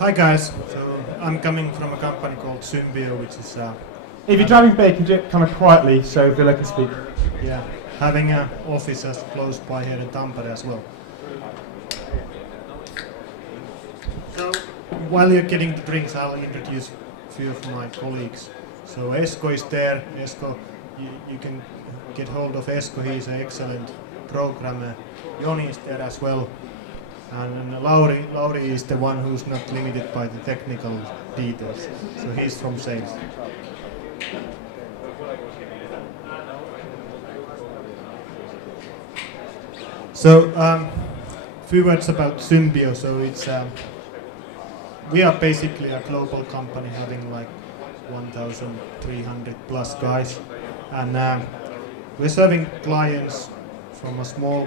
Hi guys, so I'm coming from a company called Symbio, which is If you're driving back, you can do it kind of quietly so Villa can speak. yeah, having an office as close by here in Tampere as well. So while you're getting the drinks, I'll introduce a few of my colleagues. So Esko is there. Esko, you can get hold of Esko. He's an excellent programmer. Joni is there as well. And Lauri is the one who's not limited by the technical details. So he's from sales. So, few words about Symbio. So we are basically a global company having like 1,300 plus guys, and we're serving clients from a small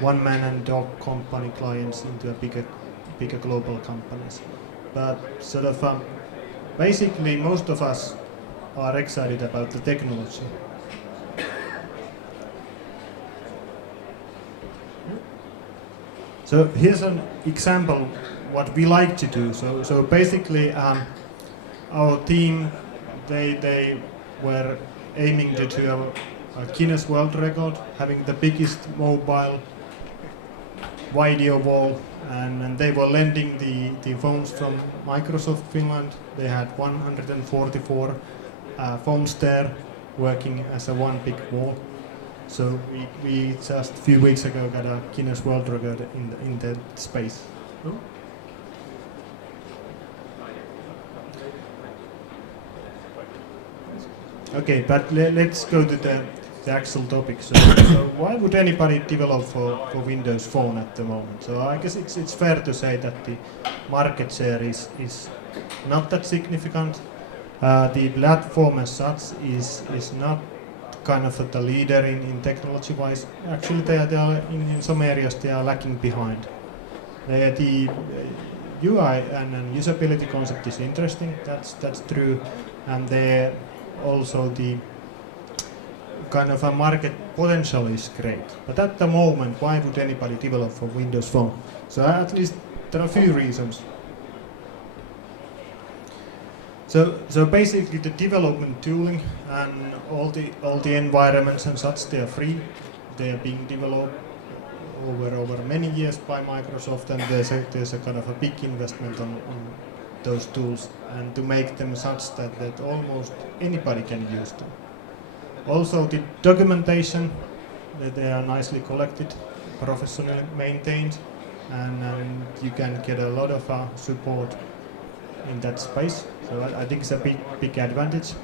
one man and dog company clients into a bigger global companies. But sort of basically most of us are excited about the technology. So here's an example what we like to do. So basically our team they were aiming to do a Guinness World Record, having the biggest mobile video wall, and they were lending the phones from Microsoft Finland. They had 144 phones there working as a one big wall. So we just a few weeks ago got a Guinness World Record in that space. Okay, but let's go to the actual topic. So why would anybody develop for Windows Phone at the moment? So I guess it's fair to say that the market share is not that significant. The platform as such is not kind of the leader in technology wise. Actually, they are in some areas they are lagging behind. The UI and usability concept is interesting. That's true, and also the kind of a market potential is great. But at the moment, why would anybody develop for Windows Phone? So at least there are a few reasons. So basically the development tooling and all the environments and such, they are free. They are being developed over many years by Microsoft, and there's a kind of a big investment on those tools and to make them such that almost anybody can use them. Also the documentation, they are nicely collected, professionally maintained, and you can get a lot of support in that space. So I think it's a big advantage.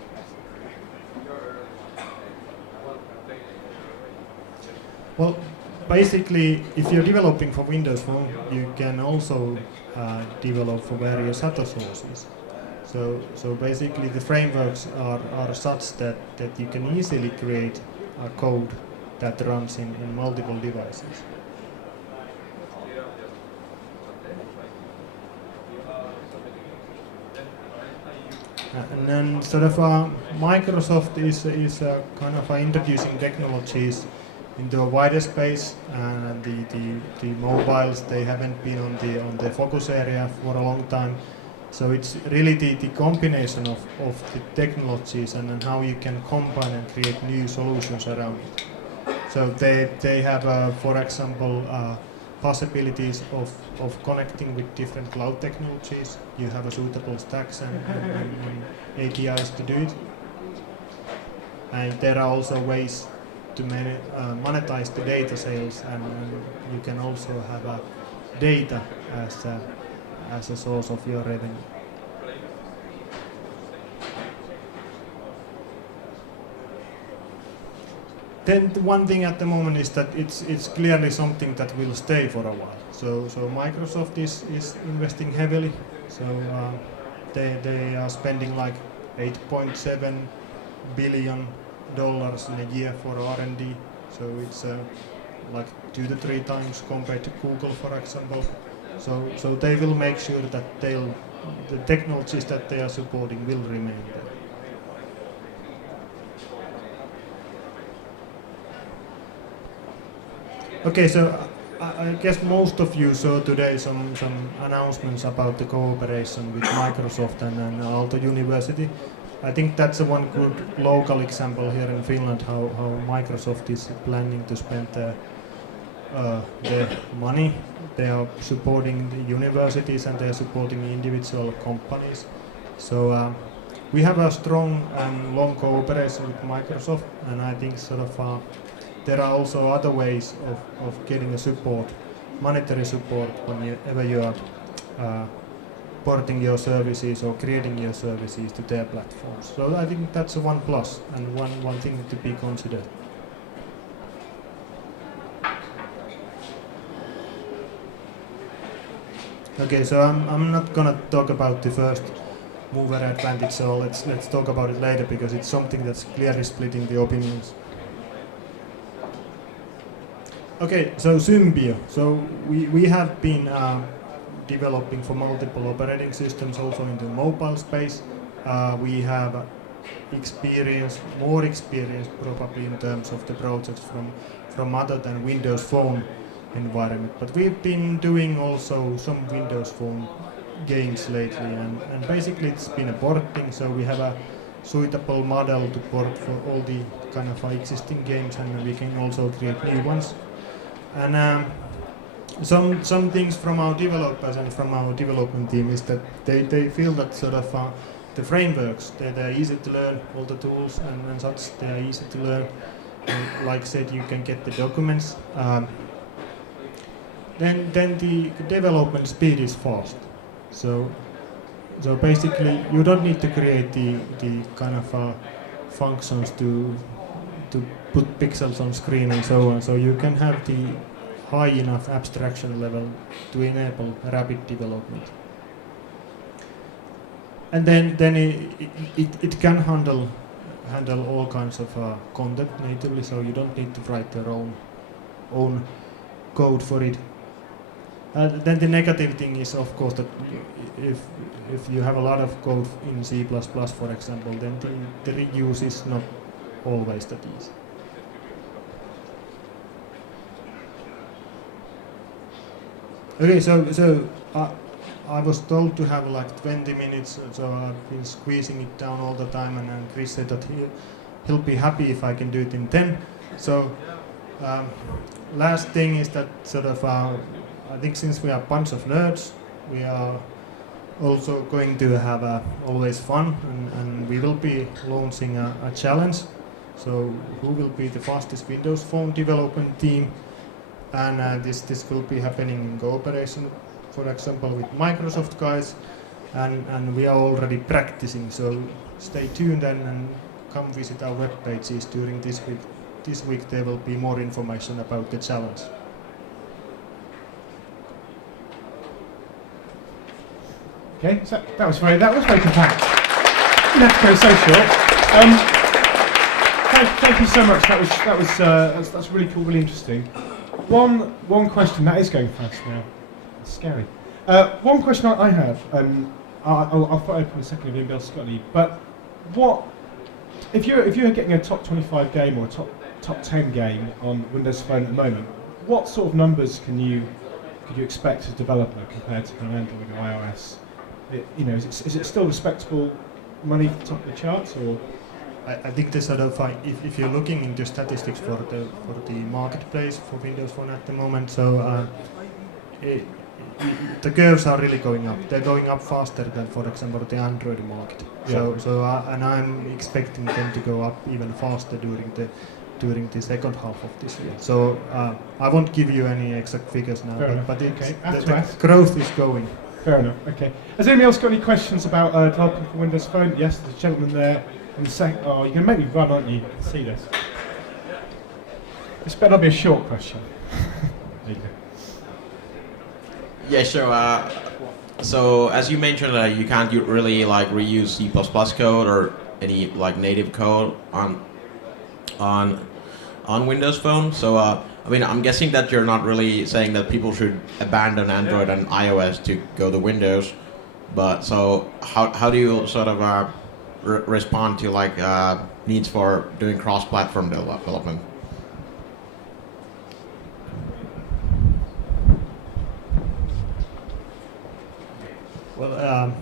Well, basically, if you're developing for Windows Phone, you can also develop for various other sources. So basically, the frameworks are such that you can easily create a code that runs in multiple devices. And then sort of Microsoft is kind of introducing technologies into a wider space, and the mobiles, they haven't been on the focus area for a long time. So it's really the combination of the technologies and how you can combine and create new solutions around it. So they have, for example, possibilities of connecting with different cloud technologies. You have a suitable stacks and APIs to do it. And there are also ways to monetize the data sales, and you can also have data as a source of your revenue. Then one thing at the moment is that it's clearly something that will stay for a while. So Microsoft is investing heavily. So they are spending like $8.7 billion in a year for R&D. So it's like 2 to 3 times compared to Google, for example. So they will make sure that the technologies that they are supporting will remain there. Okay, so I guess most of you saw today some announcements about the cooperation with Microsoft and Aalto University. I think that's a one good local example here in Finland how Microsoft is planning to spend the money. They are supporting the universities and they are supporting individual companies. So we have a strong and long cooperation with Microsoft, and I think sort of there are also other ways of getting a support, monetary support whenever you are porting your services or creating your services to their platforms. So I think that's a one plus and one thing to be considered. Okay, so I'm not gonna talk about the first mover advantage, so let's talk about it later because it's something that's clearly splitting the opinions. Okay, so Symbio. So we have been developing for multiple operating systems also in the mobile space. We have more experience probably in terms of the projects from other than Windows Phone environment. But we've been doing also some Windows Phone games lately, and basically it's been a porting, so we have a suitable model to port for all the kind of existing games, and we can also create new ones. And some things from our developers and from our development team is that they feel that sort of the frameworks, they're easy to learn, all the tools and such, they are easy to learn. And like I said, you can get the documents. Then the development speed is fast. So basically you don't need to create the kind of functions to put pixels on screen and so on. So you can have the high enough abstraction level to enable rapid development. And then it can handle all kinds of content natively, so you don't need to write your own code for it. Then the negative thing is, of course, that if you have a lot of code in C++, for example, then the reuse is not always that easy. Okay, so I was told to have like 20 minutes, so I've been squeezing it down all the time, and Chris said that he'll be happy if I can do it in 10. So last thing is that sort of I think since we are a bunch of nerds, we are also going to have always fun, and we will be launching a challenge. So who will be the fastest Windows Phone development team? And this will be happening in cooperation, for example, with Microsoft guys, and we are already practicing. So stay tuned and come visit our web pages during this week. This week there will be more information about the challenge. Okay, so that was very compact. You have to go so short. Thank you so much. That's really cool, really interesting. One question that is going fast now. It's scary. One question I have, I'll follow up in a second with Bill Scotty. But what if you're getting a top 25 game or a top 10 game on Windows Phone at the moment? What sort of numbers could you expect as a developer compared to kind of Android or iOS? Is it still respectable money at the top of the charts, or? I think the sort of if you're looking into statistics for the marketplace for Windows Phone at the moment, so the curves are really going up. They're going up faster than, for example, the Android market. Yeah. So and I'm expecting them to go up even faster during the second half of this year. So I won't give you any exact figures now, but the growth is going. Fair enough. Okay. Has anyone else got any questions about developing for Windows Phone? Yes, the gentleman there. Oh, you're going to make me run, aren't you? You can see this. This better not be a short question. There you go. Yeah, sure. So as you mentioned, you can't really like reuse C++ code or any like native code on Windows Phone. So I mean, I'm guessing that you're not really saying that people should abandon Android and iOS to go to Windows. But so how do you sort of respond to like needs for doing cross-platform development? Well,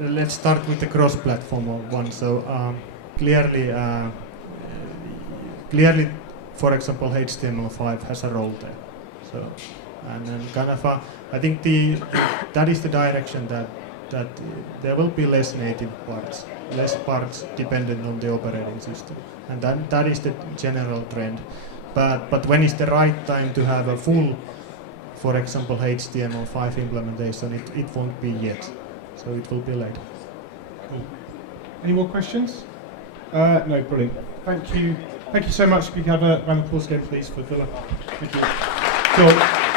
let's start with the cross-platform one. So clearly, for example, HTML5 has a role there. So, and then kind of, I think that is the direction that there will be less native parts, less parts dependent on the operating system, and that is the general trend. But when is the right time to have a full, for example, HTML5 implementation? It won't be yet, so it will be later. Cool. Any more questions? No, brilliant. Thank you. Thank you so much. Could you have a round of applause again, please, for Villa? Thank you. Cool.